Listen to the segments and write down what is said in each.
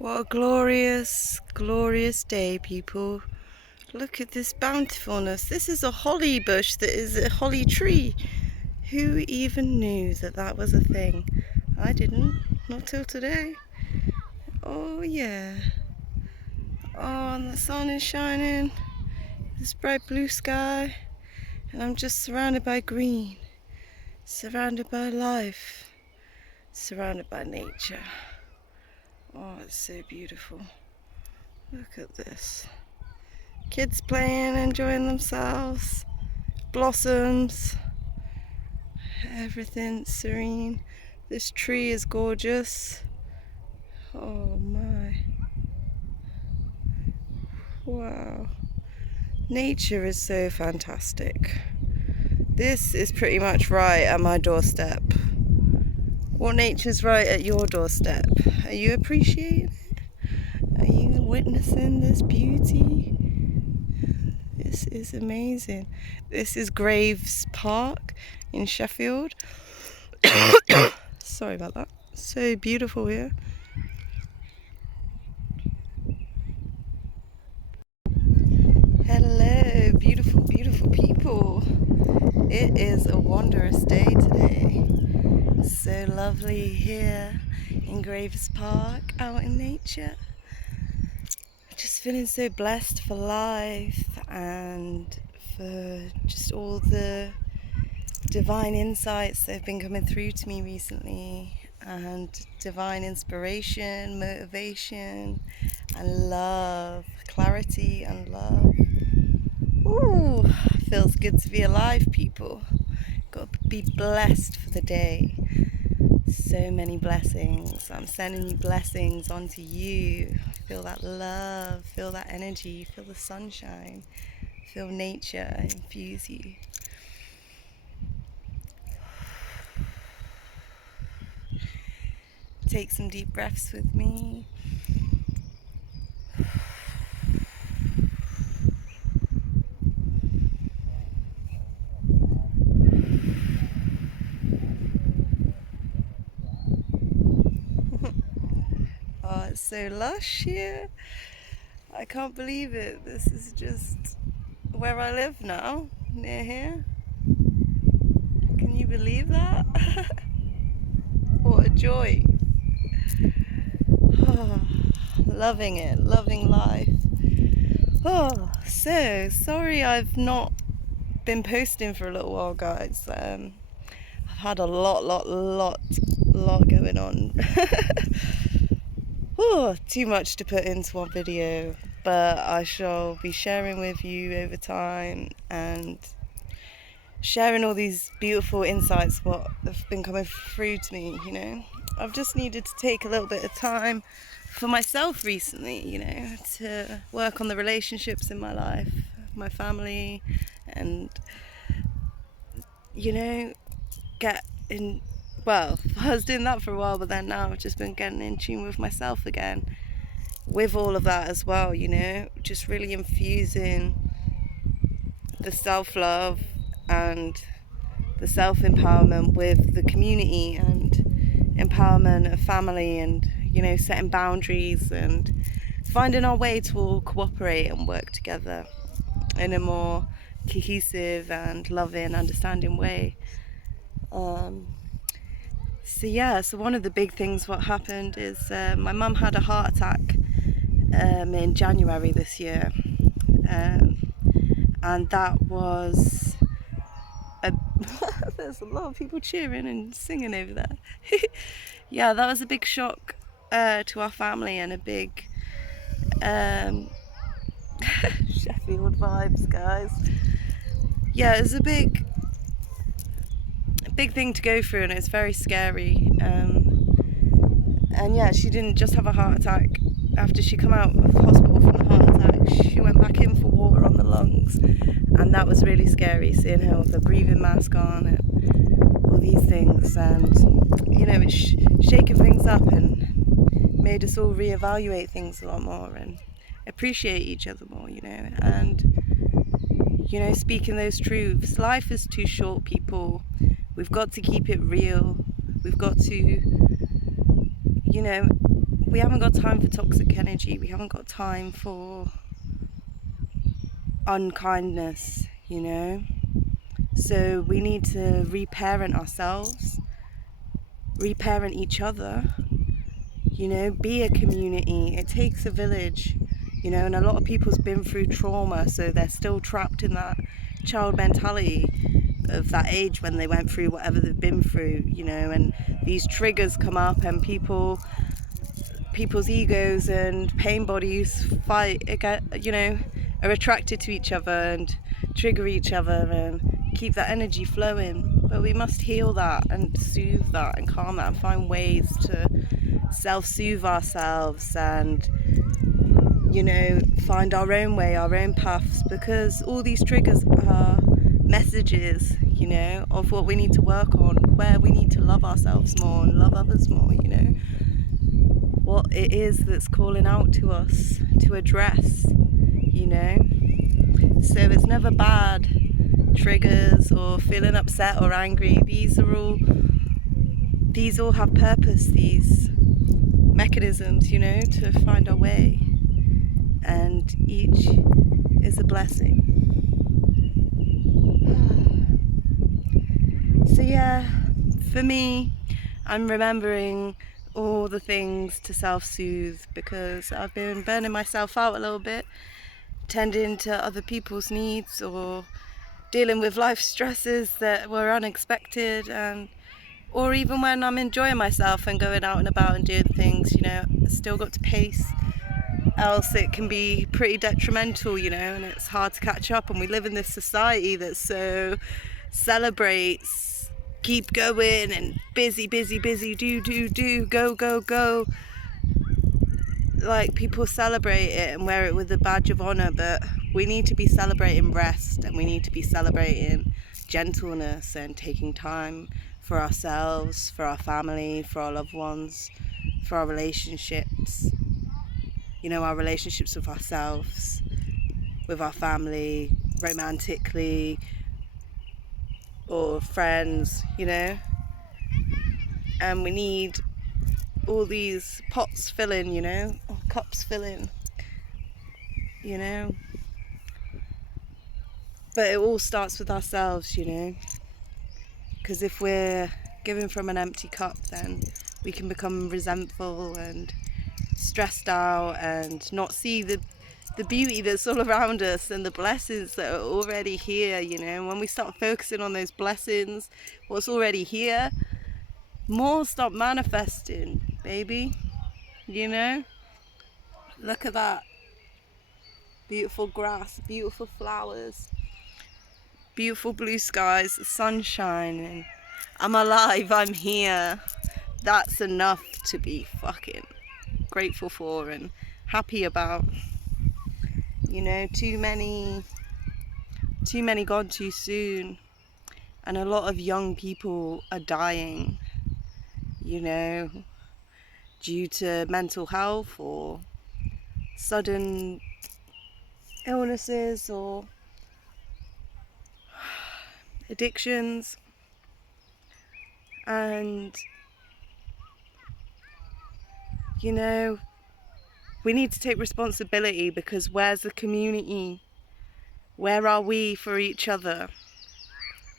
What a glorious, glorious day, people. Look at this bountifulness. This is a holly bush that is a holly tree. Who even knew that that was a thing? I didn't, not till today. Oh yeah. Oh, and the sun is shining. This bright blue sky. And I'm just surrounded by green. Surrounded by life. Surrounded by nature. Oh, it's so beautiful. Look at this. Kids playing, enjoying themselves. Blossoms. Everything's serene. This tree is gorgeous. Oh my. Wow. Nature is so fantastic. This is pretty much right at my doorstep. What nature's right at your doorstep? Are you appreciating it? Are you witnessing this beauty? This is amazing. This is Graves Park in Sheffield. Sorry about that. So beautiful here. Hello, beautiful, beautiful people. It is a wondrous day today. So lovely here in Graves Park, out in nature. Just feeling so blessed for life and for just all the divine insights that have been coming through to me recently, and divine inspiration, motivation, and love, clarity and love. Ooh, feels good to be alive, people. Got to be blessed for the day. So many blessings. I'm sending you blessings onto you. Feel that love, feel that energy, feel the sunshine, feel nature infuse you. Take some deep breaths with me. Oh, it's so lush here. I can't believe it. This is just where I live now, near here. Can you believe that? What a joy. Oh, loving it, loving life. Oh, so sorry I've not been posting for a little while, guys. I've had a lot going on. Oh, too much to put into one video, but I shall be sharing with you over time and sharing all these beautiful insights what have been coming through to me, you know. I've just needed to take a little bit of time for myself recently, you know, to work on the relationships in my life, my family, and, you know, get in. Well, I was doing that for a while, but then now I've just been getting in tune with myself again, with all of that as well, you know, just really infusing the self-love and the self-empowerment with the community and empowerment of family, and, you know, setting boundaries and finding our way to all cooperate and work together in a more cohesive and loving, understanding way. So one of the big things what happened is my mum had a heart attack in January this year, and that was a there's a lot of people cheering and singing over there. Yeah, that was a big shock to our family, and a big Sheffield vibes, guys. Yeah, it's a big thing to go through, and it's very scary. And yeah, she didn't just have a heart attack. After she came out of hospital from the heart attack, she went back in for water on the lungs, and that was really scary, seeing her with a breathing mask on and all these things. And, you know, it's shaking things up and made us all reevaluate things a lot more and appreciate each other more, you know, and, you know, speaking those truths. Life is too short, people. We've got to keep it real. We've got to, you know, we haven't got time for toxic energy. We haven't got time for unkindness, you know. So we need to reparent ourselves, reparent each other, you know, be a community. It takes a village, you know, and a lot of people's been through trauma, so they're still trapped in that child mentality of that age when they went through whatever they've been through, you know, and these triggers come up and people's egos and pain bodies fight again, you know, are attracted to each other and trigger each other and keep that energy flowing. But we must heal that and soothe that and calm that and find ways to self-soothe ourselves and, you know, find our own way, our own paths, because all these triggers are messages, you know, of what we need to work on, where we need to love ourselves more and love others more, you know, what it is that's calling out to us to address, you know. So it's never bad, triggers or feeling upset or angry. These all have purpose, these mechanisms, you know, to find our way, and each is a blessing. So yeah, for me, I'm remembering all the things to self-soothe, because I've been burning myself out a little bit, tending to other people's needs or dealing with life stresses that were unexpected, and or even when I'm enjoying myself and going out and about and doing things, you know, I still got to pace, else it can be pretty detrimental, you know, and it's hard to catch up. And we live in this society that so celebrates keep going and busy, do, go. Like, people celebrate it and wear it with a badge of honor, but we need to be celebrating rest, and we need to be celebrating gentleness and taking time for ourselves, for our family, for our loved ones, for our relationships, you know, our relationships with ourselves, with our family, romantically, or friends, you know. And we need all these pots filling, you know, or cups filling, you know. But it all starts with ourselves, you know, because if we're giving from an empty cup, then we can become resentful and stressed out and not see the beauty that's all around us and the blessings that are already here, you know. And when we start focusing on those blessings, what's already here, more start manifesting, baby, you know. Look at that beautiful grass, beautiful flowers, beautiful blue skies, the sunshine, and I'm alive, I'm here. That's enough to be fucking grateful for and happy about. You know, too many gone too soon, and a lot of young people are dying, you know, due to mental health or sudden illnesses or addictions. And, you know, we need to take responsibility, because where's the community? Where are we for each other?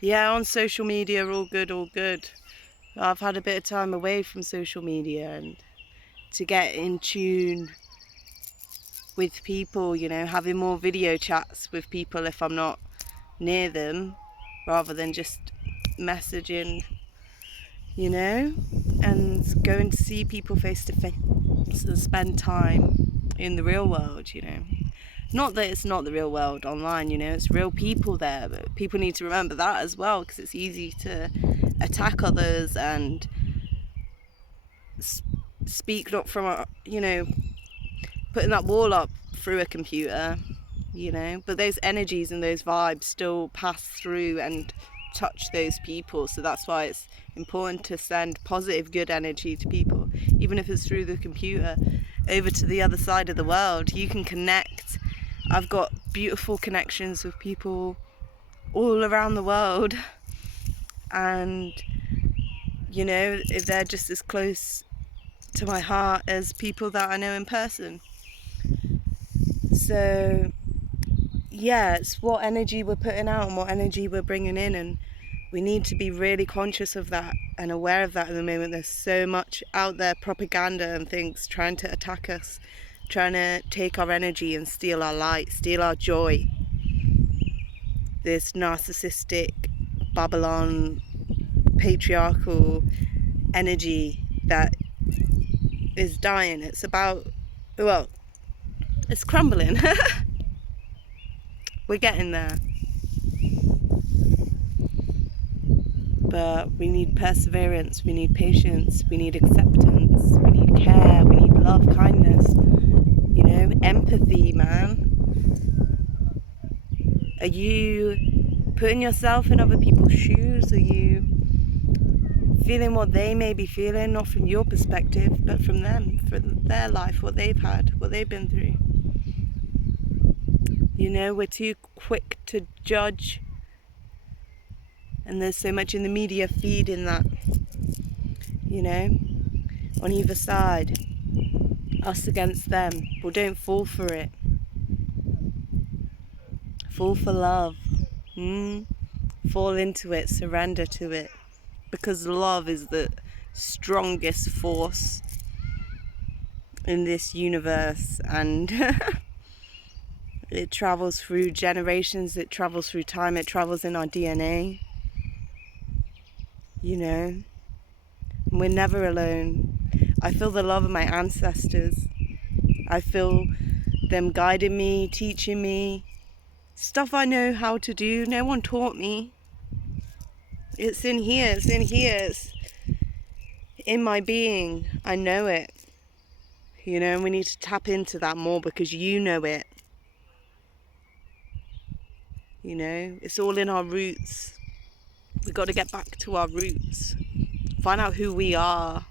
Yeah, on social media, all good. I've had a bit of time away from social media and to get in tune with people, you know, having more video chats with people if I'm not near them, rather than just messaging, you know, and going to see people face to face and spend time in the real world, you know. Not that it's not the real world online, you know, it's real people there, but people need to remember that as well, because it's easy to attack others and speak not from a, you know, putting that wall up through a computer, you know, but those energies and those vibes still pass through and touch those people. So that's why it's important to send positive, good energy to people, even if it's through the computer, over to the other side of the world. You can connect. I've got beautiful connections with people all around the world, and, you know, if they're just as close to my heart as people that I know in person. So yeah, it's what energy we're putting out and what energy we're bringing in, and we need to be really conscious of that and aware of that at the moment. There's so much out there, propaganda and things trying to attack us, trying to take our energy and steal our light, steal our joy. This narcissistic, Babylon, patriarchal energy that is dying. It's about, well, it's crumbling. We're getting there. But we need perseverance, we need patience, we need acceptance, we need care, we need love, kindness, you know, empathy, man. Are you putting yourself in other people's shoes? Are you feeling what they may be feeling, not from your perspective, but from them, from their life, what they've had, what they've been through? You know, we're too quick to judge, and there's so much in the media feeding that, you know, on either side, us against them. Well, don't fall for it. Fall for love. Fall into it, surrender to it, because love is the strongest force in this universe, and it travels through generations, it travels through time, it travels in our DNA, you know. We're never alone. I feel the love of my ancestors. I feel them guiding me, teaching me stuff I know how to do. No one taught me. It's in here, it's in here, it's in my being. I know it. You know, and we need to tap into that more because you know it. You know, it's all in our roots. We've got to get back to our roots. Find out who we are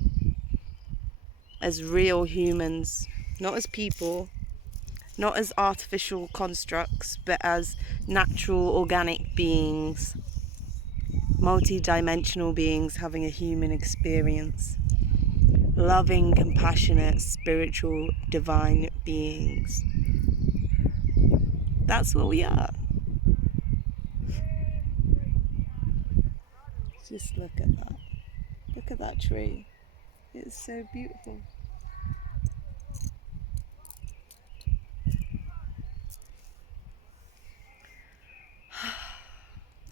as real humans, not as people, not as artificial constructs, but as natural, organic beings, multi-dimensional beings having a human experience. Loving, compassionate, spiritual, divine beings. That's what we are. Just look at that. Look at that tree. It's so beautiful.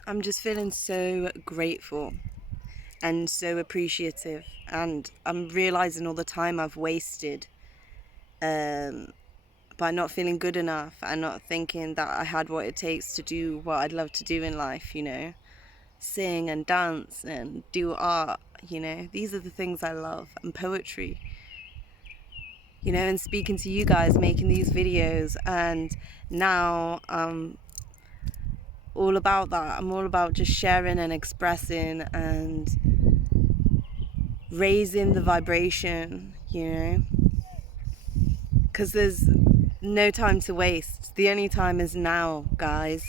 I'm just feeling so grateful and so appreciative, and I'm realizing all the time I've wasted by not feeling good enough and not thinking that I had what it takes to do what I'd love to do in life, you know, sing and dance and do art, you know. These are the things I love, and poetry, you know, and speaking to you guys, making these videos, and now all about that. I'm all about just sharing and expressing and raising the vibration, you know, because there's no time to waste. The only time is now, guys.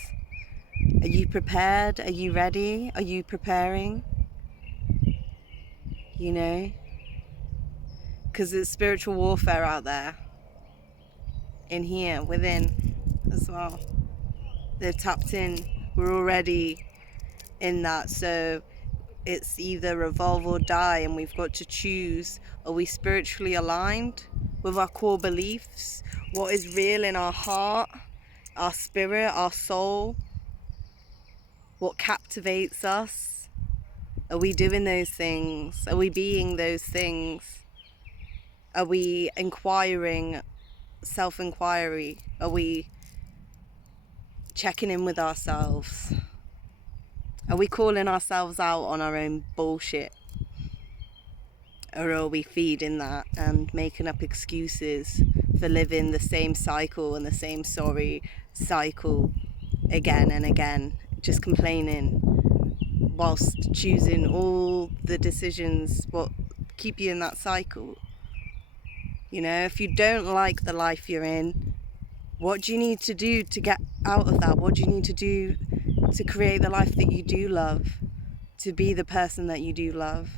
Are you prepared? Are you ready? Are you preparing? You know, because there's spiritual warfare out there, in here, within as well. They've tapped in. We're already in that, so it's either evolve or die, and we've got to choose. Are we spiritually aligned with our core beliefs? What is real in our heart, our spirit, our soul? What captivates us? Are we doing those things? Are we being those things? Are we inquiring, self-inquiry? Are we checking in with ourselves? Are we calling ourselves out on our own bullshit? Or are we feeding that and making up excuses for living the same cycle and the same sorry cycle again and again, just complaining whilst choosing all the decisions what keep you in that cycle? You know, if you don't like the life you're in, what do you need to do to get out of that? What do you need to do to create the life that you do love, to be the person that you do love?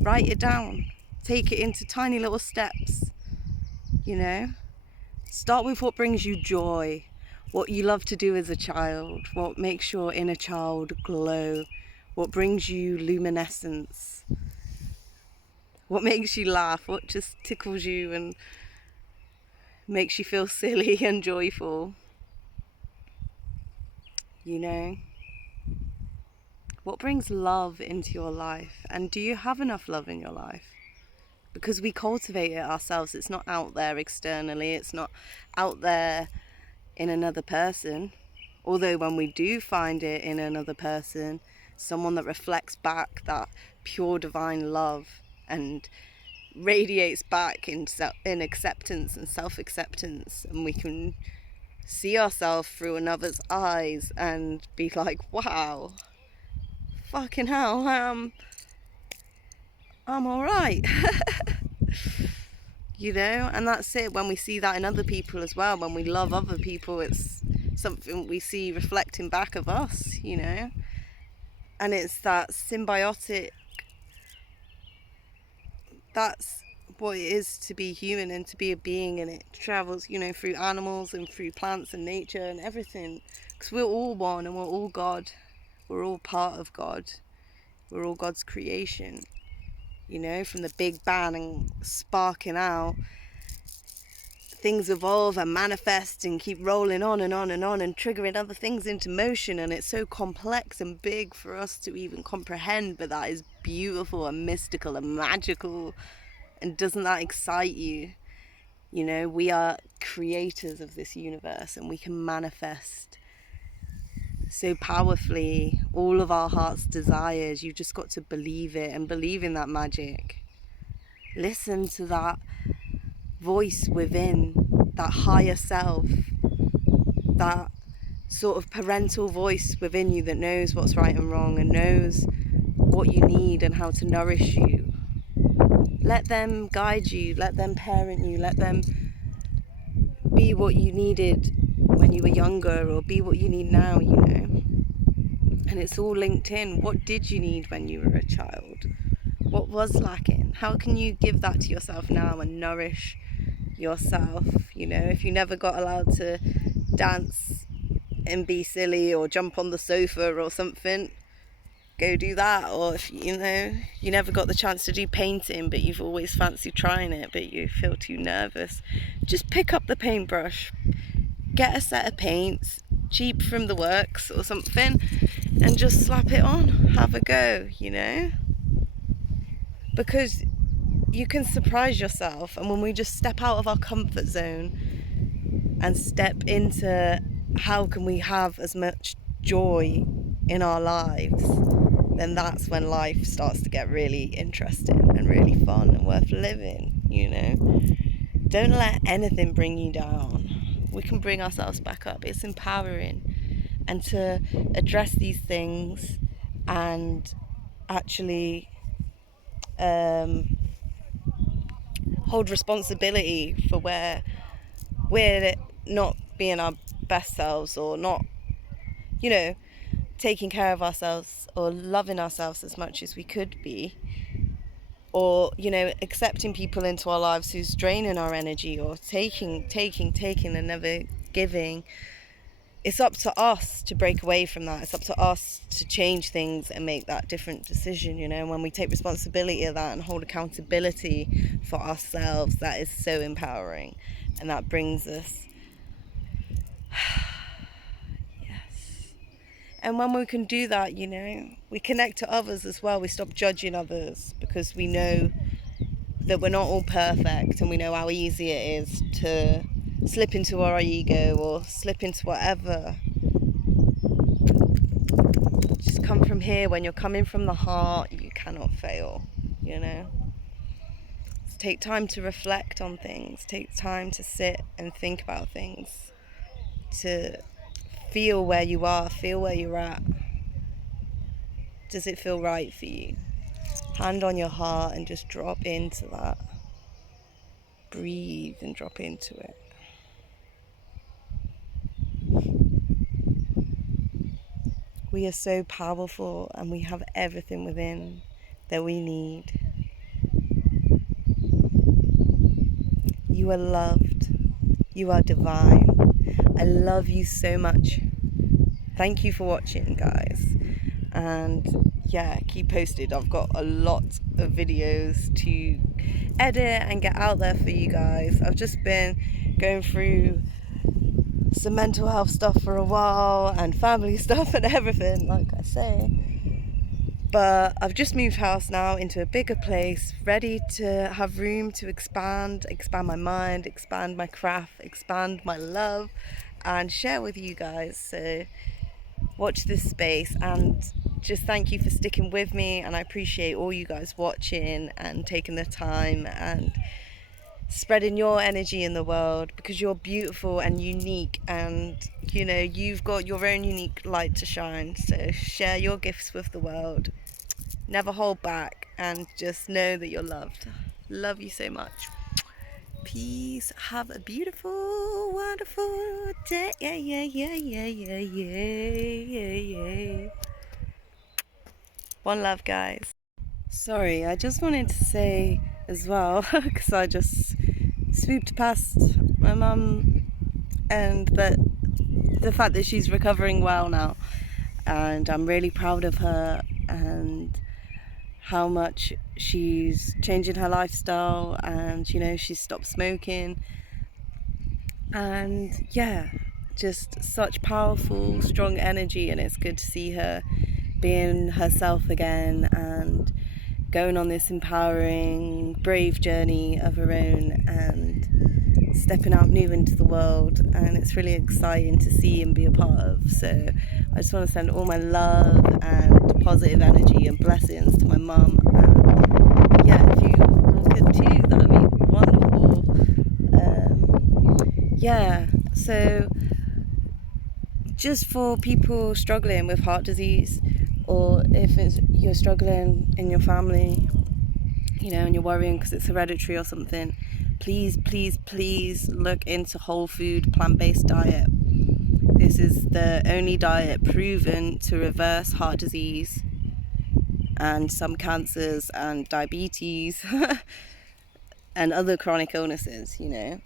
Write it down. take it into tiny little steps, you know? Start with what brings you joy, what you love to do as a child, what makes your inner child glow, what brings you luminescence, what makes you laugh, what just tickles you and makes you feel silly and joyful, you know? What brings love into your life? And do you have enough love in your life? Because we cultivate it ourselves. It's not out there externally. It's not out there in another person. Although when we do find it in another person, someone that reflects back that pure divine love and radiates back in acceptance and self-acceptance, and we can see ourselves through another's eyes and be like, wow, fucking hell, I'm all right. You know, and that's it. When we see that in other people as well, when we love other people, it's something we see reflecting back of us, you know. And it's that symbiotic, that's what it is to be human and to be a being, and it travels, you know, through animals and through plants and nature and everything, because we're all one and we're all God. We're all part of God. We're all God's creation, you know, from the Big Bang and sparking out, things evolve and manifest and keep rolling on and on and on and triggering other things into motion, and it's so complex and big for us to even comprehend, but that is beautiful and mystical and magical. And doesn't that excite you? You know, we are creators of this universe and we can manifest so powerfully all of our heart's desires. You've just got to believe it and believe in that magic. Listen to that voice within, that higher self, that sort of parental voice within you that knows what's right and wrong and knows what you need and how to nourish you. Let them guide you, let them parent you, let them be what you needed when you were younger, or be what you need now, you know. And it's all linked in. What did you need when you were a child? What was lacking? How can you give that to yourself now and nourish yourself? You know, if you never got allowed to dance and be silly or jump on the sofa or something, go do that. Or if, you know, you never got the chance to do painting but you've always fancied trying it but you feel too nervous, just pick up the paintbrush, get a set of paints, cheap from the works or something, and just slap it on, have a go, you know. Because you can surprise yourself, and when we just step out of our comfort zone and step into how can we have as much joy in our lives, then that's when life starts to get really interesting and really fun and worth living, you know. Don't let anything bring you down. We can bring ourselves back up. It's empowering. And to address these things and actually hold responsibility for where we're not being our best selves, or not, you know, taking care of ourselves or loving ourselves as much as we could be, or, you know, accepting people into our lives who's draining our energy, or taking and never giving. It's up to us to break away from that. It's up to us to change things and make that different decision, you know. When we take responsibility of that and hold accountability for ourselves, that is so empowering, and that brings us yes. And when we can do that, you know, we connect to others as well. We stop judging others because we know that we're not all perfect, and we know how easy it is to slip into our ego or slip into whatever. Just come from here. When you're coming from the heart, you cannot fail, you know. Just take time to reflect on things, take time to sit and think about things, to feel where you are, feel where you're at. Does it feel right for you? Hand on your heart and just drop into that. Breathe and drop into it. We are so powerful, and we have everything within that we need. You are loved. You are divine. I love you so much. Thank you for watching, guys. And yeah, keep posted. I've got a lot of videos to edit and get out there for you guys. I've just been going through some mental health stuff for a while and family stuff and everything, like I say. But I've just moved house now into a bigger place, ready to have room to expand my mind, expand my craft, expand my love, and share with you guys. So watch this space, and just thank you for sticking with me, and I appreciate all you guys watching and taking the time and spreading your energy in the world, because you're beautiful and unique, and you know, you've got your own unique light to shine. So share your gifts with the world. Never hold back, and just know that you're loved. Love you so much. Peace. Have a beautiful, wonderful day. Yeah, yeah, yeah, yeah, yeah, yeah, yeah. One love, guys. Sorry, I just wanted to say as well, because I just swooped past my mum, and that the fact that she's recovering well now, and I'm really proud of her, and how much she's changing her lifestyle, and you know, she's stopped smoking, and yeah, just such powerful, strong energy, and it's good to see her being herself again and going on this empowering, brave journey of her own and stepping out new into the world, and it's really exciting to see and be a part of. So I just want to send all my love and positive energy and blessings to my mum, and yeah, if you all could too, that would be wonderful. Yeah, so just for people struggling with heart disease, or if you're struggling in your family, you know, and you're worrying because it's hereditary or something, please, please, please look into whole food, plant-based diet. This is the only diet proven to reverse heart disease and some cancers and diabetes and other chronic illnesses, you know.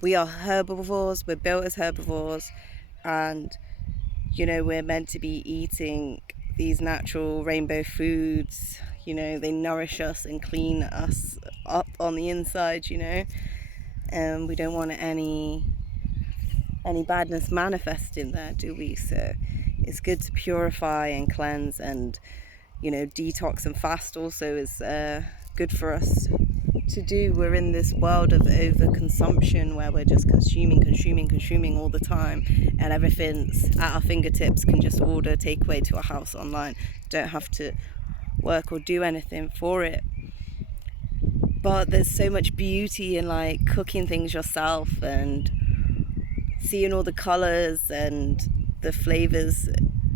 We are herbivores, we're built as herbivores, and you know, we're meant to be eating these natural rainbow foods. You know, they nourish us and clean us up on the inside, you know, and we don't want any badness manifesting there, do we? So it's good to purify and cleanse, and you know, detox and fast also is good for us to do. We're in this world of overconsumption where we're just consuming all the time, and everything's at our fingertips. Can just order takeaway to our house online, don't have to work or do anything for it. But there's so much beauty in like cooking things yourself and seeing all the colors and the flavors,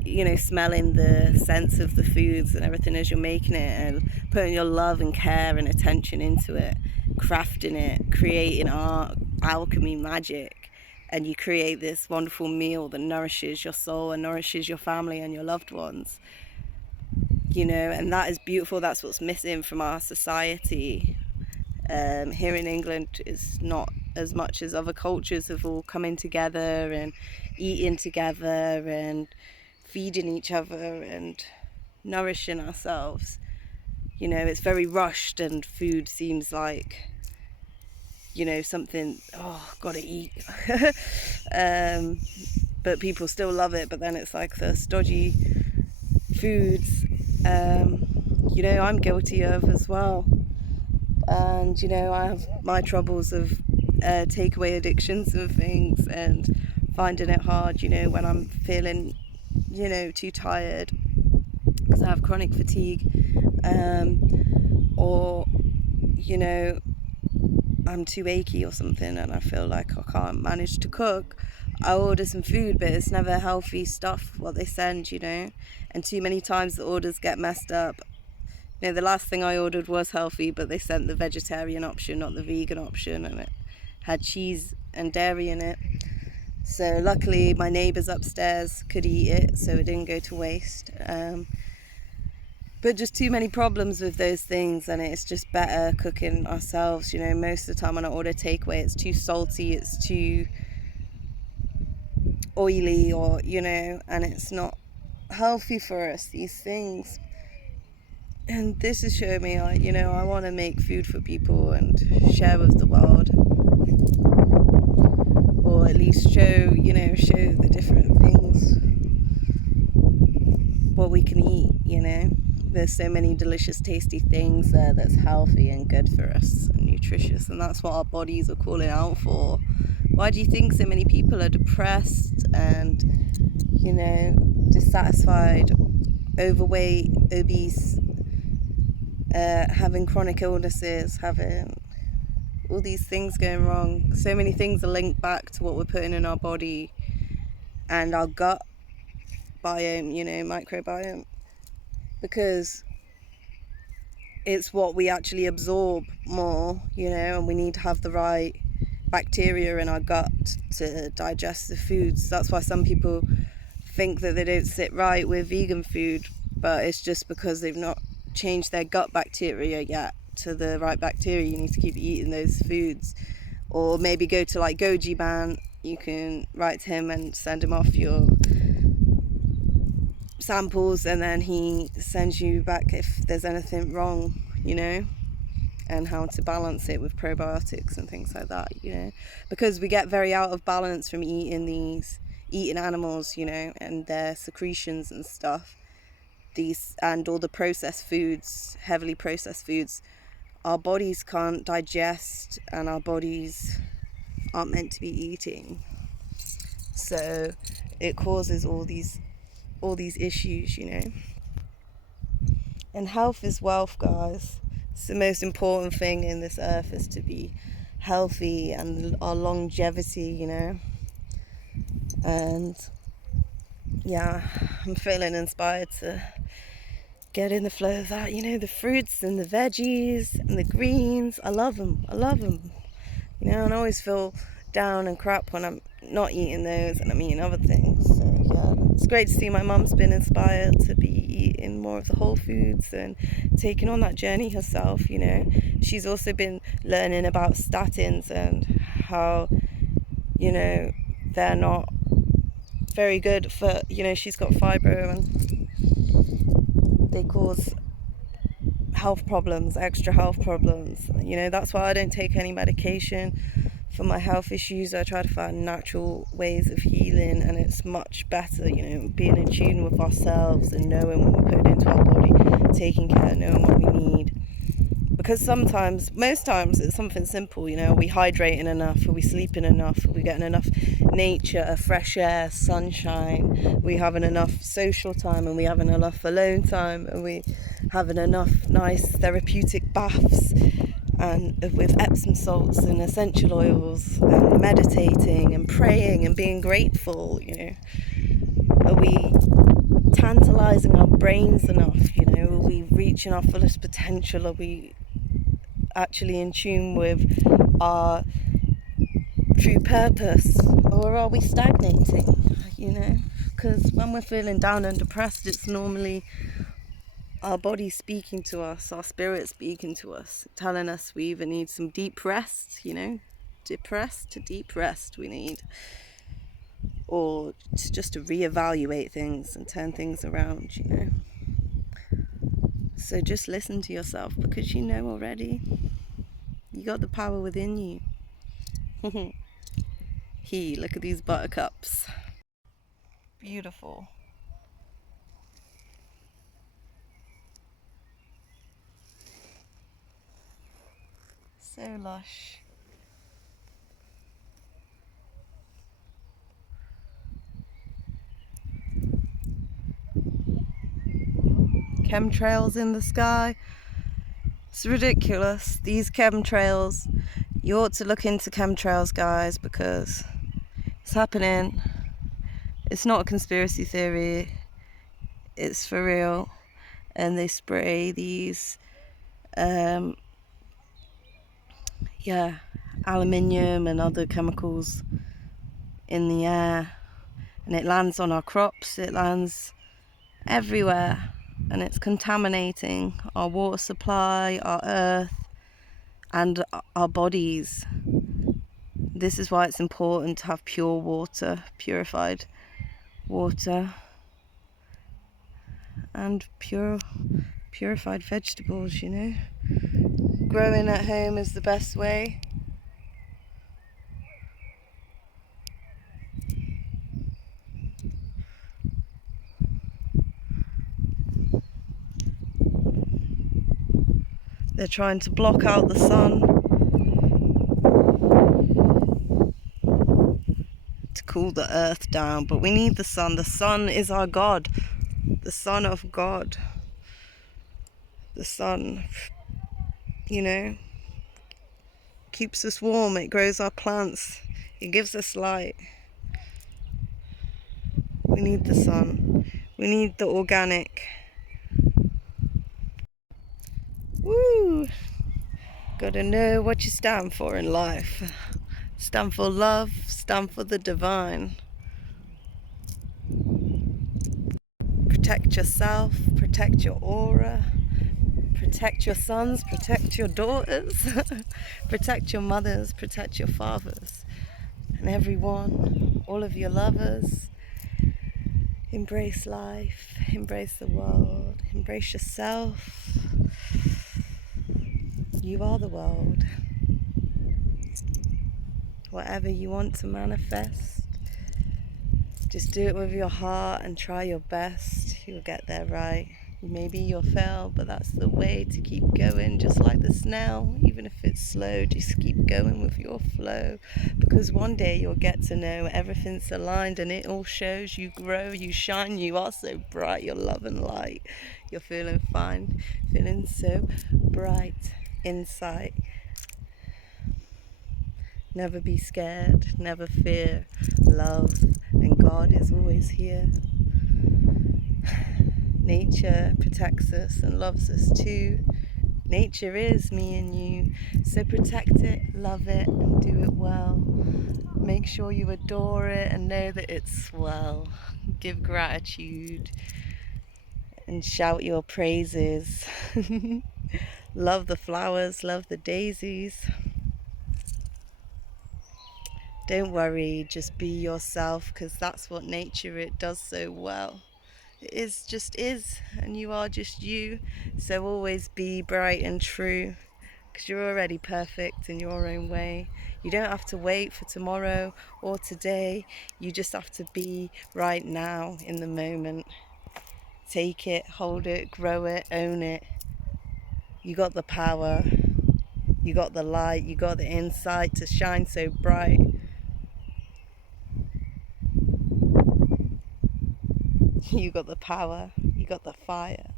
you know, smelling the scents of the foods and everything as you're making it, and putting your love and care and attention into it, crafting it, creating art, alchemy, magic, and you create this wonderful meal that nourishes your soul and nourishes your family and your loved ones, you know. And that is beautiful. That's what's missing from our society. Here in England is not as much as other cultures of all coming together and eating together and feeding each other and nourishing ourselves. You know, it's very rushed, and food seems like, you know, something, oh, gotta eat. But people still love it, but then it's like the stodgy foods, you know, I'm guilty of as well. And you know, I have my troubles of takeaway addictions and things, and finding it hard, you know, when I'm feeling, you know, too tired because I have chronic fatigue, or you know, I'm too achy or something and I feel like I can't manage to cook. I order some food, but it's never healthy stuff what they send, you know, and too many times the orders get messed up. You know, the last thing I ordered was healthy, but they sent the vegetarian option, not the vegan option, and it had cheese and dairy in it. So luckily my neighbours upstairs could eat it, so it didn't go to waste. But just too many problems with those things, and it's just better cooking ourselves. You know, most of the time when I order takeaway, it's too salty, it's too oily, or you know, and it's not healthy for us, these things. And this has shown me, like, you know, I want to make food for people and share with the world, or at least show, you know, show the different things what we can eat. You know, there's so many delicious, tasty things there that's healthy and good for us and nutritious, and that's what our bodies are calling out for. Why do you think so many people are depressed and, you know, dissatisfied, overweight, obese, having chronic illnesses, having all these things going wrong? So many things are linked back to what we're putting in our body and our gut biome, you know, microbiome, because it's what we actually absorb more, you know, and we need to have the right bacteria in our gut to digest the foods. That's why some people think that they don't sit right with vegan food, but it's just because they've not changed their gut bacteria yet to the right bacteria. You need to keep eating those foods, or maybe go to like Goji Man. You can write to him and send him off your samples, and then he sends you back if there's anything wrong, you know, and how to balance it with probiotics and things like that, you know, because we get very out of balance from eating animals, you know, and their secretions and stuff, these, and all the processed foods, heavily processed foods, our bodies can't digest, and our bodies aren't meant to be eating. So it causes all these issues, you know. And health is wealth, guys. It's the most important thing in this earth, is to be healthy and our longevity, you know. And yeah, I'm feeling inspired to get in the flow of that, you know, the fruits and the veggies and the greens. I love them, you know, and I always feel down and crap when I'm not eating those and I'm eating other things. So yeah, it's great to see my mum's been inspired to be eating more of the whole foods and taking on that journey herself, you know. She's also been learning about statins and how, you know, they're not very good for, you know, she's got fibro and they cause health problems, extra health problems. You know, that's why I don't take any medication for my health issues. I try to find natural ways of healing, and it's much better, you know, being in tune with ourselves and knowing what we're putting into our body, taking care, knowing what we need. Because sometimes, most times, it's something simple, you know, are we hydrating enough? Are we sleeping enough? Are we getting enough nature, fresh air, sunshine? Are we having enough social time? Are we having enough alone time? Are we having enough nice therapeutic baths and with Epsom salts and essential oils, and meditating and praying and being grateful, you know? Are we tantalizing our brains enough, you know? Are we reaching our fullest potential? Are we actually in tune with our true purpose, or are we stagnating, you know? Because when we're feeling down and depressed, it's normally our body speaking to us, our spirit speaking to us, telling us we either need some deep rest, you know, depressed to deep rest we need, or just to reevaluate things and turn things around, you know. So just listen to yourself, because you know already. You got the power within you. Look at these buttercups. Beautiful. So lush. Chemtrails in the sky. It's ridiculous. These chemtrails. You ought to look into chemtrails, guys, because it's happening. It's not a conspiracy theory. It's for real. And they spray these, aluminium and other chemicals in the air. And it lands on our crops. It lands everywhere. and it's contaminating our water supply, our earth, and our bodies. This is why it's important to have pure water, purified water, and purified vegetables, you know. Growing at home is the best way. They're trying to block out the sun to cool the earth down, but we need the sun. The sun is our God, the Son of God. The sun, you know, keeps us warm, it grows our plants, it gives us light. We need the sun. We need the organic. Woo! Gotta know what you stand for in life. Stand for love, stand for the divine. Protect yourself, protect your aura, protect your sons, protect your daughters, protect your mothers, protect your fathers, and everyone, all of your lovers. Embrace life, embrace the world, embrace yourself. You are the world. Whatever you want to manifest, just do it with your heart and try your best. You'll get there right. Maybe you'll fail, but that's the way to keep going, just like the snail. Even if it's slow, just keep going with your flow, because one day you'll get to know everything's aligned and it all shows. You grow, you shine, you are so bright, you're love and light. You're feeling fine, feeling so bright inside. Never be scared, never fear. Love and God is always here. Nature protects us and loves us too. Nature is me and you, so protect it, love it, and do it well. Make sure you adore it and know that it's swell. Give gratitude and shout your praises. Love the flowers, love the daisies. Don't worry, just be yourself, because that's what nature, it does so well. It is just is, and you are just you. So always be bright and true, because you're already perfect in your own way. You don't have to wait for tomorrow or today. You just have to be right now in the moment. Take it, hold it, grow it, own it. You got the power, you got the light, you got the insight to shine so bright. You got the power, you got the fire.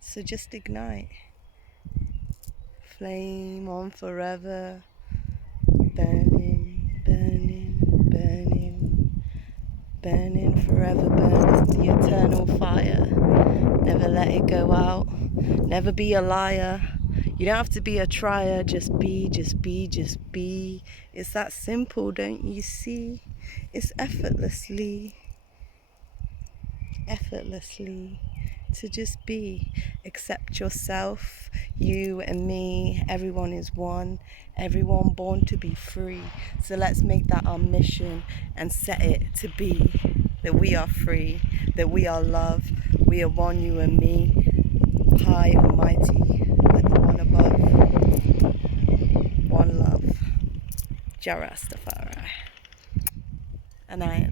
So just ignite. Flame on forever. Burning, burning, burning. Burning forever, burning the eternal fire. Never let it go out. Never be a liar. You don't have to be a trier. Just be, just be, just be. It's that simple, don't you see? It's effortlessly to just be. Accept yourself, you and me. Everyone is one, everyone born to be free. So let's make that our mission and set it to be that we are free, that we are love, we are one, you and me. High almighty, like the one above. One love. Jarastafari. And I.